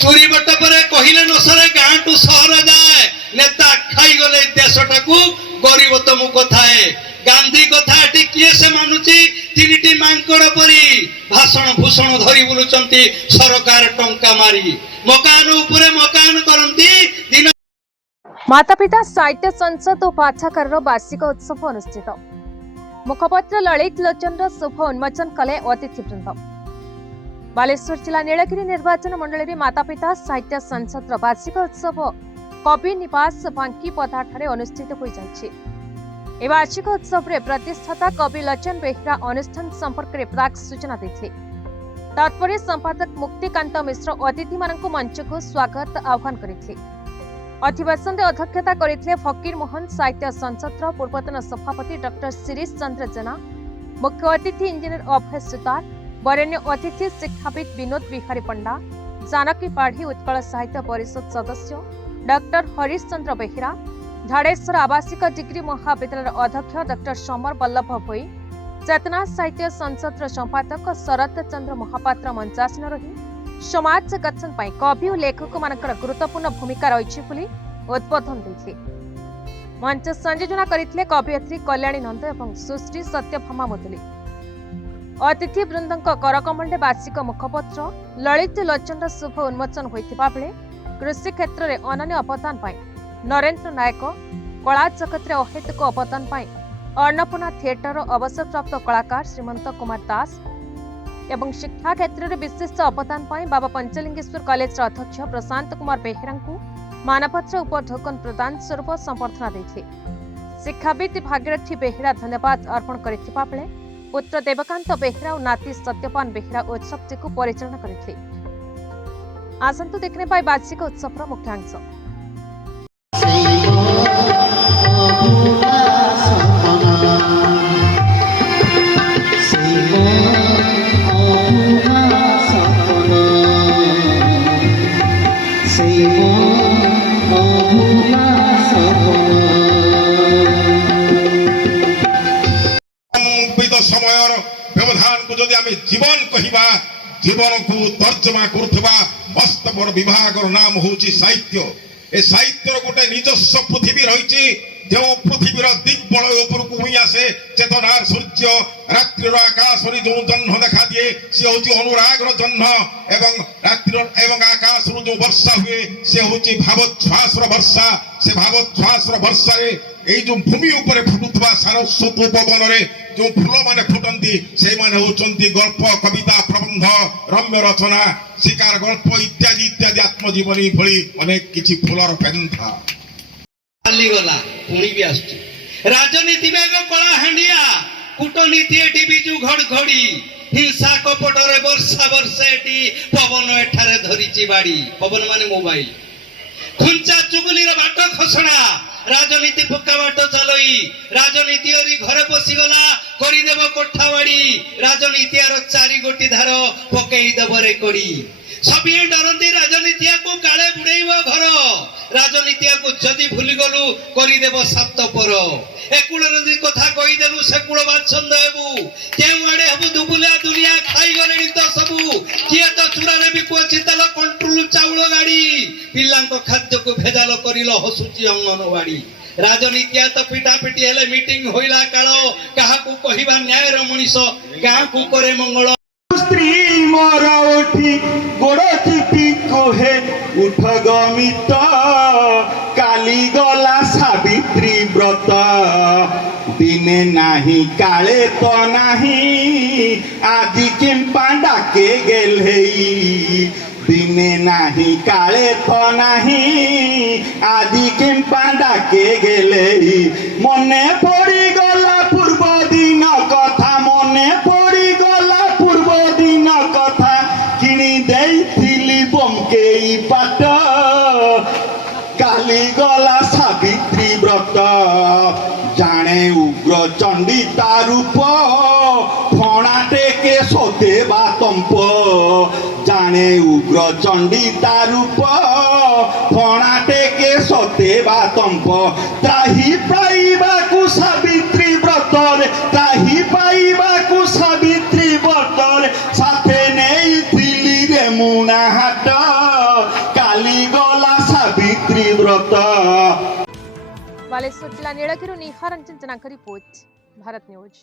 चोरी बट पर कहले न सरे गाँ टू सहर जाए नेता खाई गले देशटा को गरीब तमु कथाए गांधी कथा किए से मानुची तीन मांकड़ परी भाषण भूषण धरी बुलुचंती सरकार टंका मारी मकान उपरे मकान करंती दिन माता पिता साहित्य संसद और पाठागार वार्षिक उत्सव अनुष्ठित मुखपत्र ललित लोचन शुभ उन्मोचन कले अतिथिवृंद बालेश्वर जिला नीलगिरी निर्वाचन मंडली माता पिता साहित्य संसद वार्षिक उत्सव कवि निवास बांकी पदाठारे अनुष्ठित हो जाइए। वार्षिक उत्सव रे प्रतिष्ठाता कवि लोचन बेहरा अनुष्ठान संपर्क में प्राक सूचना देते तत्पर संपादक मुक्तिकांत मिश्र अतिथि मानक मंच को स्वागत आह्वान करते अधिवेशन अध्यक्षता करते फकीर मोहन साहित्य संसद पूर्वतन सभापति डॉक्टर शिरीष चंद्र जेना मुख्य अतिथि इंजीनियर अभय सुतार वरेण्य अतिथि शिक्षाविद विनोद बिहारी पंडा जानकी पाढ़ी उत्कल साहित्य परिषद सदस्य डॉक्टर हरीश चंद्र बेहरा झाड़ेश्वर आवासिक डिग्री महाविद्यालय अध्यक्ष डॉक्टर समर वल्लभ भोई चेतना साहित्य संसद संपादक शरद चंद्र महापात्र मंचासीन रही समाज गठन पर कवि और लेखक मानकर गुरुत्वपूर्ण भूमिका रही उद्बोधन देते मंच संयोजना करते कवयित्री कल्याणी नंद और सुश्री सत्यभामा मुदुली अतिथि वृंद करकमल वार्षिक मुखपत्र ललित लोचन शुभ उन्मोचन होता बेले कृषि क्षेत्र में अनन्य अवदान पाई नरेंद्र नायक कला जगत में अहेतुक अवदान पाई अन्नपूर्णा थिएटर अवसरप्राप्त कलाकार श्रीमंत कुमार दास एवं शिक्षा क्षेत्र में विशिष्ट अवदान पाई बाबा पंचलिंगेश्वर कॉलेज अध्यक्ष प्रशांत कुमार बेहरा मानपत्र उपढोकन प्रदान स्वरूप संबर्धना देते शिक्षाविद भागीरथी बेहरा धन्यवाद अर्पण करथिबा बेले पुत्र देवकांत बेहरा और नाती सत्यपान बेहरा उत्सव को परिचालना करते आसंतु देखने पाई वार्षिक उत्सव मुख्यांश समयर व्यवधान को जदि आमे जीवन कहिबा जीवन को तर्जमा करुवा मस्त बड़ विभाग नाम होची साहित्य ए साहित्य गोटे निजस्व पृथ्वी रही जो पृथ्वीर दिग्बलय उपरकू हुई आसे चेतनार सूर्य रात्रिर आकाश जो जन्म देखा दिए सी हूँ अनुरागर जन्म एवं रात्रि एवं आकाश जो वर्षा हुए से हूँ भावोच्छ्वास वर्षा से भावोच्छ्वास वर्षा এই যে ভূমি উপরে ফুটুবা সারস্বত পবন রে যে ফুল মানে ফুটন্তি সেই মানে হচ্ছন্তি গল্প কবিতা প্রবন্ধ রম্য রচনা শিকার গল্প ইত্যাদি ইত্যাদি আত্মজীবনী ভଳି অনেক কিছু ফুলর পেন্থা চালি গলা পুনি বি আসছে রাজনীতি বেগ কলা হাঁডিয়া কূটনীতি এটি বিজু ঘড়ঘড়ি হিংসা কপটরে বর্ষা বর্ষা এটি পবন এঠারে ধরিছি বাড়ি পবন মানে মোবাইল খুঞ্চা চুগুলির বাট খসড়া राजनीति फुका बाट चलई राजनीति घरे पशिगला करदेव कोठावाड़ी राजनीति चारि गोटी धार पकईदेव रेकड़ी सभी डरती राजनीतिया को काले बुड़ेब घर राजनीतिया को जदि भूली गलु करदेव सात पर एकूल कथा कहीदेलु से कूल बाछंद हेबू केउ आड़े हेबू दुबुलिया दुनिया खाई गले तो सबू किए तो चूरारे बिकुअछि तेल कंट्रोल चाउल गाड़ी पिला खाद्य को भेजाल करिल हसुची अंगनवाड़ी राजनीतिया तो पिटापिटी हेले मीटिंग होइला काल कहा को कहिबा न्याय मनीष गाँ को करे मंगल स्त्री मोरा उठी गोड़ चिपी कोहे उठ गमित काली गला सावित्री व्रत दिने नाही काले तो नाही आदि केम्पा डाके गेलई दिने नाही काले तो नाही आदि केम्पा डाके गेलई मने पड़ी गला पूर्व दिन कथा मने पड़ी गला पूर्व दिन कथा किणी देइथिली बंकेई पाट काली गला सावित्री व्रत जाने उग्र चंडी तारूप फणा टेके सोतेबा तंप जाने उग्र चंडी तारूप फणा टेके सोतेबा तंप त्राही पाइबाकु सावित्री व्रत त्राही पाइबाकु सावित्री व्रत साथे नेइथिली रे मुना हाट ଚାଲିଗଲା ସାବିତ୍ରୀ ବ୍ରତ। ବାଲେଶ୍ୱର ଜିଲ୍ଲା ନୀଳଗିରିରୁ ନିହାର ରଞ୍ଜନ ଜେନାଙ୍କ ରିପୋର୍ଟ, ଭାରତ ନ୍ୟୁଜ।